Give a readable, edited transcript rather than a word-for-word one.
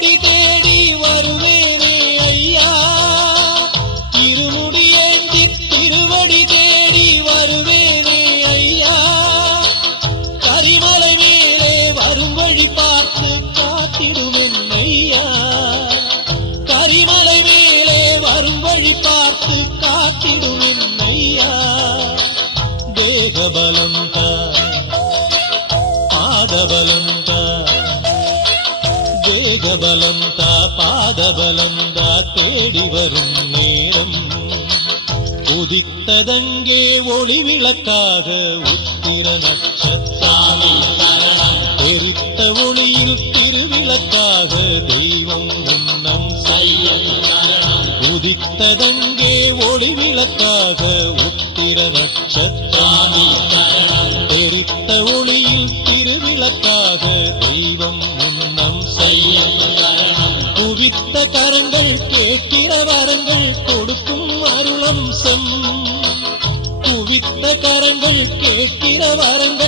திருவடி தேடி வருவேனே ஐயா, இருமுடியேந்தி திருவடி தேடி வருவேனே ஐயா, கரிமலை மேலே வரும் வழி பார்த்து காத்திடுவேன் ஐயா, கரிமலை மேலே வரும் வழி பார்த்து காத்திடுவேன் ஐயா. தேகபலம் தா, பாதபலம் தா, தேகபலம் தா, பாதபலம் தா, தேடி வரும் நேரம் உதித்ததங்கே ஒளி விளக்காக உத்திர நட்சத்திரம், எரித்த ஒளியில் திருவிளக்காக தெய்வம் முன்னம் செல்லும். உதித்ததங்கே ஒளி விளக்காக உத்திர நட்சத்திரம், எரித்த ஒளியில் திருவிளக்காக தெய்வம் முன்னம் செல்லும். குவித்த கரங்கள் கேட்கிற வரங்கள் கொடுக்கும் அருளம்சம், குவித்த கரங்கள் கேட்கிற வரங்கள்